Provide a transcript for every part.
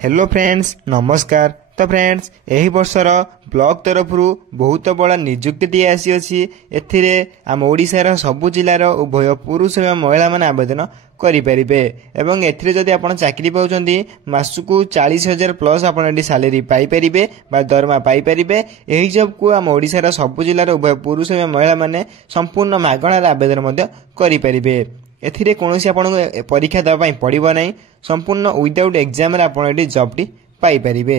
Hello friends नमस्कार। तो friends यही वर्षर ब्लॉक तरफ बहुत बड़ा नियुक्ति आसी एथिरे आम ओडिशार सबु जिलार उभय पुरुष एवं महिला माने आवेदन करें एवं एथिरे जदि आपण चाकरी पाउछंती मासकु 40,000 प्लस आपण सैलरी पाई परिबे बा दरमा पाई परिबे। एही जॉब को आम ओडिशार सबु जिलार उभय पुरुष एवं महिला माने संपूर्ण मागणार आवेदन मध्य करि परिबे। एथिरे कोनोसी आपण परीक्षा दबा पड़िबो नै, संपूर्ण विदाउट एग्जाम रे आपण एटी जॉब टी पाई परिबे।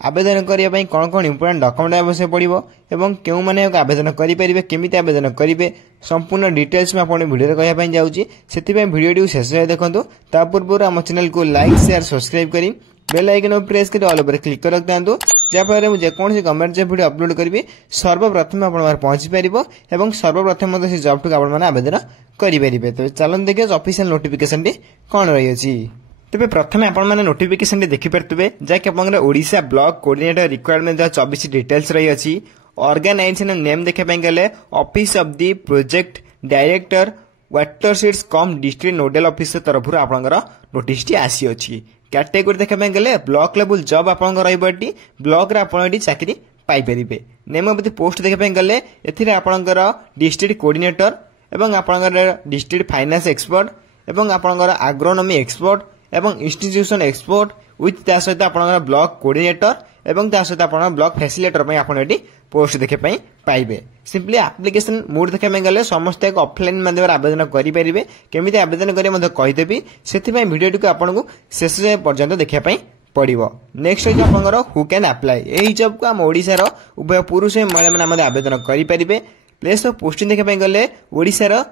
आवेदन करिया पई कोन कोन इंपोर्टेंट डॉक्यूमेंट आवश्यक पड़िबो एवं केउ माने आवेदन करि परिबे, केमिति आवेदन करिवे, संपूर्ण डिटेल्स में आपण वीडियो रे कहया पई जाउची। सेति पई वीडियो टी शेष जाय देखंतु। ता पूर्व हम चैनल को लाइक शेयर सब्सक्राइब करी बेल आइकन प्रेस कर ऑल पर क्लिक कर रखतांतु, जा फल मु जे कोनसी गवर्नमेंट जॉब वीडियो अपलोड करबी सर्वप्रथम आपण मार पहुंची परिबो एवं सर्वप्रथम मते से जॉब टू आपण माने आवेदन करि परिबे। तो चलन देखिए ऑफिशियल नोटिफिकेशन टी कोन रही अछि। तेबे प्रथमे आपण माने नोटिफिकेशन टी देखि परतबे जाके आपण Odisha block coordinator requirement 24 details रही अछि। ऑर्गेनाइजेशन नेम देखे पई गले office of the project director watersheds cum district nodal officer तरफ आपनकर नोटिस टी आसी अछि। कैटेगरी देखे पई गले ब्लॉक लेवल जॉब आपनकर रहिबटी ब्लॉक रे आपण एटी चाकरी पाई परिबे। नेम ऑफ द पोस्ट देखे पई गले एथिरे आपनकर डिस्ट्रिक्ट कोऑर्डिनेटर एवं आपनकर डिस्ट्रिक्ट फाइनेंस एक्सपर्ट एवं आपनकर एग्रोनॉमी एक्सपर्ट एवं इंस्टीट्यूशन एक्सपर्ट विथ ता सहित आपनकर ब्लॉक कोऑर्डिनेटर एवं ता सहित आपनकर ब्लॉक फैसिलिटेटर पई आपण एटी पोस्ट देखे पई पाइबे। सिंपली एप्लिकेशन मोड देखे पई गले समस्त एक ऑफलाइन माध्यम आवेदन करि परिबे। केमिति आवेदन करिया मते कहि देबी, सेति पई वीडियो टिको आपनको शेष पर्यंत देखिया पई पड़िबो। नेक्स्ट है आपनकर हु कैन अप्लाई। एही जॉब को हम ओडिसा रो उभय पुरुष एवं महिला माने आवेदन आवेदन करि परिबे। प्लेस ऑफ पोस्टिंग देखे पई गले ओडिसा रो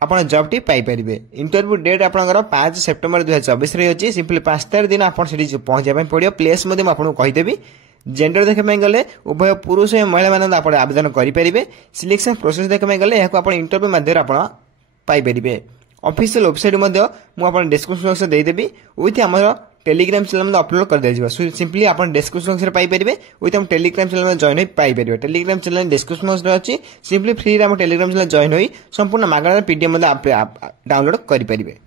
आपण जॉब टी पाई परिबे। इंटरव्यू डेट आपनकर 5 सेप्टेम्बर 2024 रे अछि। सिंपली 5 तारिख दिन आपण सेठी पहुंचा पई पड़ियो। प्लेस मध्ये मैं आपनको कहि देबी। जेंडर देखे पई गले उभय पुरुष एवं महिला माने आपण आवेदन करि परिबे। सिलेक्शन प्रोसेस देखे पई गले याको आपण इंटरव्यू माध्यम आपण पाई परिबे। ऑफिशियल वेबसाइट मध्ये मु आपण description box they Devi with हमर टेलीग्राम चैनल में अपलोड कर दिया। सिंपली आपण डिस्क्रिप्शन बॉक्स रे पाई परिबे विथ हम टेलीग्राम चैनल में जॉइन होई पाई परिबे। टेलीग्राम चैनल डिस्क्रिप्शन बॉक्स रे अछि। सिंपली फ्री रे हम टेलीग्राम चैनल जॉइन होई संपूर्ण मागणा पीडीएफ मध्ये डाउनलोड करि परिबे।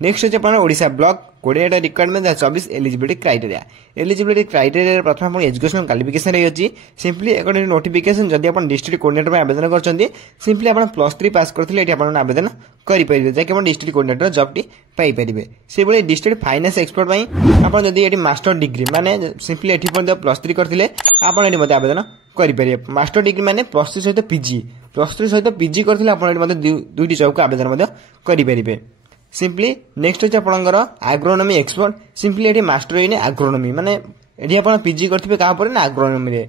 नेक्स्ट है अपन Odisha block coordinator requirement 24 eligibility criteria. Eligibility criteria प्रथम अपन एजुकेशन क्वालिफिकेशन रे अछि। सिंपली एक नोटिफिकेशन जदि अपन डिस्ट्रिक्ट कोऑर्डिनेटर में आवेदन करछंती सिंपली अपन +3 पास करथिले एठी अपन आवेदन करि परिबे जाके अपन district coordinator job T pi परिबे। से बळे डिस्ट्रिक्ट फाइनेंस एक्सपर्ट पई अपन जदि एठी मास्टर डिग्री माने सिंपली एठी पर +3 करथिले अपन एठी मध्ये आवेदन करि परिबे। मास्टर डिग्री माने +3 सहित पीजी, +3 सहित पीजी करथिले अपन एठी मध्ये दुईटी जॉब को आवेदन मध्ये करि परिबे। सिंपली नेक्स्ट है आपनकर एग्रोनॉमी एक्सपर्ट। सिंपली एठी मास्टर इन एग्रोनॉमी माने एठी आपण पीजी करथिबे का पर ना एग्रोनॉमी रे।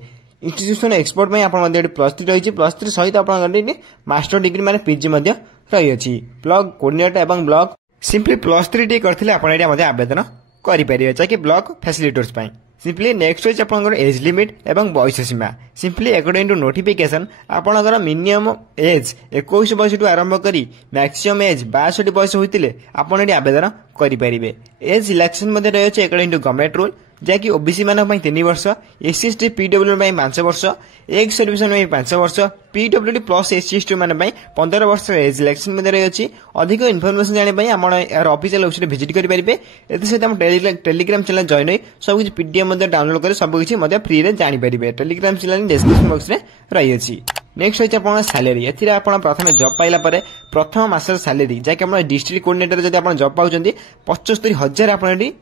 इंस्टीट्यूशन एक्सपर्ट में आपण मध्ये +3 रही। +3 सहित आपण मास्टर डिग्री माने पीजी मध्ये रही अछि। ब्लॉक कोऑर्डिनेटर एवं ब्लॉक सिंपली +3 टी करथिले आपण एठी मध्ये आवेदन करि परिबे जाके ब्लॉक फैसिलिटेटर्स पई। सिंपली नेक्स्ट है आपनकर एज लिमिट एवं बयस सीमा। सिंपली अकॉर्डिंग टू नोटिफिकेशन आपनकर मिनिमम एज 21 वर्ष टू आरंभ करी मैक्सिमम एज 62 वर्ष होइतिले आपण एठी आवेदन करि परिबे। एज सिलेक्शन मध्ये रही अछि अकॉर्डिंग टू गवर्नमेंट रूल जाकि ओबीसी मानक पई 3 वर्ष, एससी एसटी पीडब्ल्यूडी पई 5 वर्ष, एक्स सर्विसमेन पई 5 वर्ष, पीडब्ल्यूडी प्लस एससी एसटी माने पई 15 वर्ष एज सिलेक्शन मध्ये रही अछि। अधिक इन्फॉर्मेशन जाने पई आपण यार ऑफिशियल वेबसाइट विजिट करि परिबे। एते सहित हम टेलीग्राम चैनल जॉइन होई सब कुछ पीडीएफ मध्ये डाउनलोड करि सब कुछ मध्ये फ्री रे जानि परिबे। टेलीग्राम चैनल डिस्क्रिप्शन बॉक्स रे रही अछि। नेक्स्ट है अपन सैलरी। एथिरे आपण प्रथमे जॉब पाइला परे प्रथम मासर सैलरी जाके आपण डिस्ट्रिक्ट कोऑर्डिनेटर जदि आपण जॉब पाउचंती 75,000 आपण एठी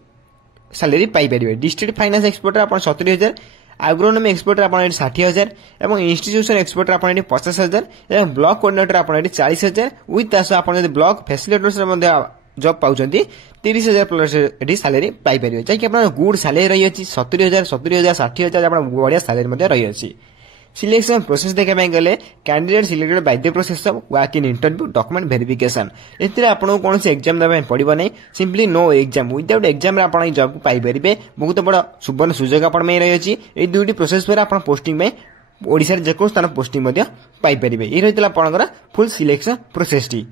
सैलरी पाई परिबे। डिस्ट्रिक्ट फाइनेंस एक्सपर्ट आपण 70,000, एग्रोनॉमी एक्सपर्ट आपण 60,000 एवं इंस्टीट्यूशन एक्सपर्ट आपण 50,000 एवं ब्लॉक कोऑर्डिनेटर आपण 40,000 विथ तास आपण जदि ब्लॉक फैसिलिटेटर्स मध्ये जॉब पाउचंती 30,000 प्लस एठी सैलरी पाई परिबे जाकि आपण गुड सैलरी रही अछि। 70,000 60,000 आपण बढ़िया सैलरी मध्ये रही अछि। सिलेक्शन प्रोसेस देखे पई गले candidate selected by the process of work in interview document verification. एथिरे आपन कोनोसी एग्जाम देबे पड़िबो नै। Simply no exam without exam रे आपण जॉब पाई परिबे। बहुत बड़ा सुवर्ण सुजोग आपण में रही अछि। ए दुईटी प्रोसेस पर आपण पोस्टिंग में ओडिसा रे जेको स्थान पोस्टिंग मध्ये पाई परिबे। ए रहितला आपनकर full selection process T.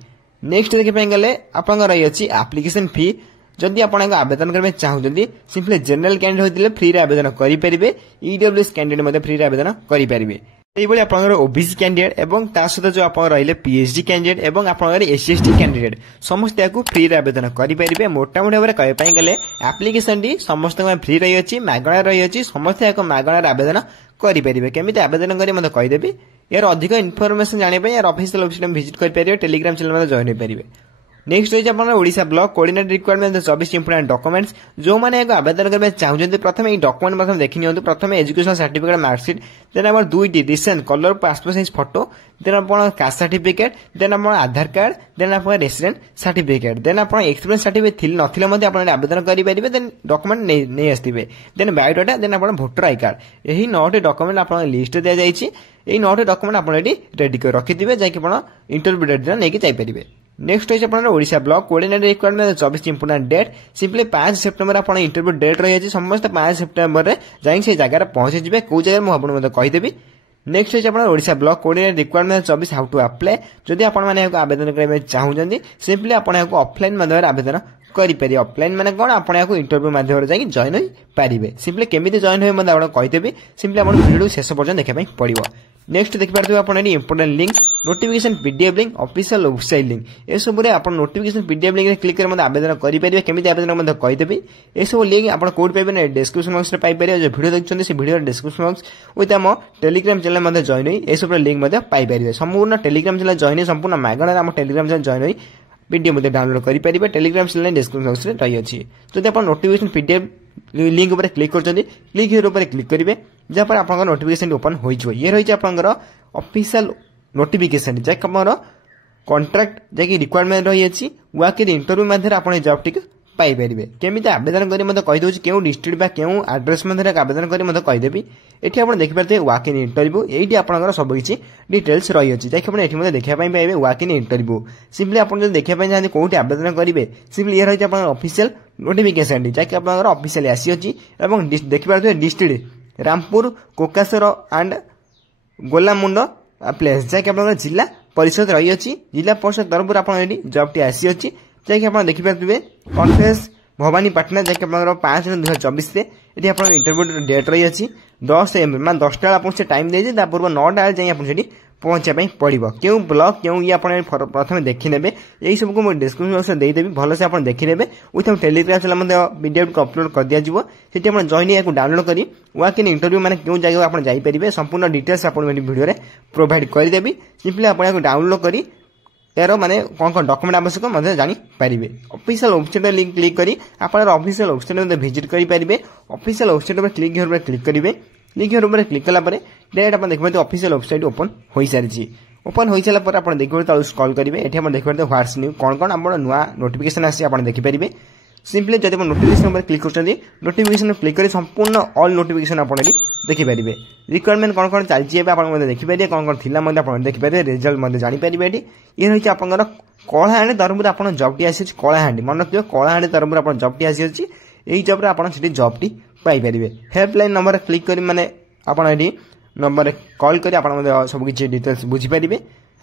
Next देखे पई गले आपन रही अछि एप्लीकेशन फी। जदि आपण आवेदन करबे चाहुचंती सिंपली जनरल कैंडिडेट होइतिले फ्री रे आवेदन करि परिबे। ईडब्ल्यूएस कैंडिडेट मध्ये फ्री रे आवेदन करि परिबे। এইভাবে আপনার ওবিসি ক্যান্ডিডেট এবং তা সহ যে আপনার রহলে পিএচডি ক্যান্ডিডেট এবং আপনার এসসি ক্যান্ডিডেট সমস্ত ইয়াকু ফ্রি আবেদন করে মোটামোটি ভাবে কহিপাই গেলে আপ্লিকেশনটি সমস্ত ফ্রি রয়েছে মাগଣା রয়েছে সমস্ত ইয়াকু মাগଣାর আবেদন করে কেমিতি আবেদন করে মতো কহিদেবি यार अधिक इनफर्मेशन जानापी यार ऑफिशियल वेबसाइट विजिट करेंगे टेलीग्राम चैनल में जॉइन हो नेक्स्ट रही है Odisha block coordinator requirement 24 important documents जो मैंने आवेदन करने चाहते प्रथम ये डॉक्यूमेंट प्रथम देखि नियंतु प्रथम एजुकेशन सर्टिफिकेट मार्कशीट देन आप दुईटी recent colour passport size photo then आप कास्ट सर्टिफिकेट देन आप आधार कार्ड देन आप रेसिडेंट सर्टिफिकेट देन आप एक्सपीरियंस सर्टिफिकेट नथिले आप आवेदन करेंगे देन डॉक्यूमेंट नहीं आसवे देन बायोडाटा देन आप भोटर आई कार्ड यही 9टी डॉक्यूमेंट आप लिस्ट दी जाए यही 9टी डॉक्यूमेंट आप रेडी कर रखिथे जैक इंटरव्यू डेट दिन नहीं जापरेंगे नेक्स्ट रही है Odisha block coordinator requirement 24 important date simply 5 September आप इंटरव्यू डेट रही है समस्त 5 सेप्टेम्बर में जाए जगह पहुंची कौ जगह मुझे कहीदेवी नेक्स्ट रही है Odisha block coordinator requirement 24 how to apply जदि आपने आवेदन करने चाहते सिंपली आपको ऑफलाइन माध्यम आवेदन करेंगे ऑफलाइन माने कौन आप इंटरव्यू माध्यम जाकि जॉइन हो पारे सिंपली केमी जॉइन हुए मतलब कहीदेवी सिंपली आप वीडियो शेष पर्यटन देखा पड़ो नेक्स्ट देखिए आप important link notification PDF link official website link ये सब आप नोटिफिकेशन पीडीएफ लिंक क्लिक कर आवेदन करेंगे केमी आवेदन कहीदेवी ये सब लिंक आप कौट पाइबे डिस्क्रिप्शन बॉक्स में पाइपर जो वीडियो देखते से वीडियो डिस्क्रिप्शन बॉक्स विथ आम टेलीग्राम चैनल जॉइन हो ये सब लिंक पाइपर संपूर्ण टेलीग्राम चैनल जॉइन संपूर्ण मागଣା आम टेलीग्राम चैनल जॉइन हो पीडीएफ डाउनलोड करेंगे टेलीग्राम चैनल डिस्क्रिप्शन बॉक्स में रही है जब आप नोटिफिकेशन पीडीएफ लिंक पर क्लिक कर क्लिक करेंगे जहाँपर आप नोटिफिकेशन ओपन हो ये रही है ऑफिशियल नोटिफिकेशन जैक कॉन्ट्रैक्ट जैक रिक्वायरमेंट रही है वाकिर इंटरव्यू माध्यम आप जॉब टी पाइपर केमी आवेदन कर कहीदे क्यों डिस्ट्रिक्ट क्यों आड्रेस आवेदन कर कहीदेवी ये आप देखिए वाक इन इंटरव्यू ये आप सबकि डिटेल्स रही है जैसे देखा पाइबे वाक इन इंटरव्यू सिंपली आप देखा चाहते कौट आवेदन करेंगे सिंपली ये रही है ऑफिशियल नोटिफिकेशन जैक आप ऑफिशियल आसी देखिए district Rampur Kokasara and Golamunda place जैक आप जिला परिषद रही है जिला परिषद तरफ आप जॉब टी आसी जैक आप देखिए कॉन्फ्रेंस भवानीपाटना जैक आप 5 जून 2024 से ये आप इंटरव्यू डेट रही है 10 मान 10टा आपको टाइम दे पूर्व 9टा जाए आप पहुंचापी पड़ो क्यों ब्लॉक क्यों ये आप प्रथम देखने यही सब को डिस्क्रिप्शन बॉक्स में देदेवी भलसे आप देखने विथ हम टेलीग्राम चैनल वीडियो को अपलोड कर दिज्व सीटी आप जॉइन या डाउनलोड कर वाक इन इंटरव्यू मैंने क्यों जगह आप जापरेंगे संपूर्ण डिटेल्स आप वीडियो प्रोवाइड करदेवी सिंपली आप डाउनलोड कर यार माने कौन कौन डॉक्यूमेंट आवश्यक मध्य जानीपारे ऑफिशियल वेबसाइट लिंक क्लिक करी आप ऑफिशियल वेबसाइट में विजिट करेंगे ऑफिशियल वेबसाइट पर क्लिक करेंगे क्लिक क्लिक कलापर डायरेक्ट आप देखिए ऑफिशियल वेबसाइट ओपन हो सारी ओपन हो सारापर आप देखिए तक स्क्रॉल करेंगे ये देखिए व्हाट्स न्यू कौन कौन आप नुआ नोटिफिकेशन आसी आप देखिपारे सिंपली जब नोटिफिकेशन पर क्लिक कर नोटिफिकेशन क्लिक कर संपूर्ण ऑल नोटिफिकेशन आप देखिपारे रिक्वायरमेंट कौन कौन चलती है आप देखिपारे कौन कौन थिला आप देखिपारे रिजल्ट जानीपारे ये रही है आप कलाहांडी तरफ आप जॉब टी आसी कलाहांडी मन रखिए कलाहांडी तरफ आप जॉब टी आसी यही जॉब आप job T Piper helpline number click कर माने आप नंबर कॉल कर सबकि डिटेल्स बुझीपारे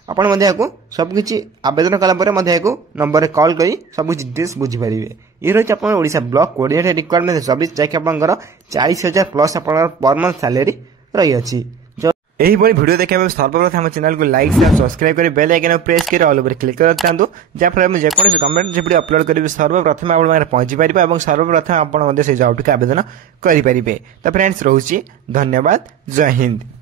आपको सबकि आवेदन कलापर नंबर कॉल कर सब डिटेल्स बुझीपारे ये रही है ओडिशा ब्लॉक कोऑर्डिनेटर रिक्वायरमेंट 24 जैक आप 40,000 प्लस आप पर मंथ सैलरी रही है यही वीडियो देखा सर्वप्रथम चैनल को लाइक शेयर सब्सक्राइब कर बेल आइकन प्रेस कर ऑल ओवर क्लिक कर रखता जहाँफल जेकोसी गवर्नमेंट वीडियो अपलोड करेंगे सर्वप्रथम आप पहुंची पारे और सर्वप्रथम आप जॉब टी आवेदन करेंगे तो फ्रेंड्स रोचे धन्यवाद जय हिंद।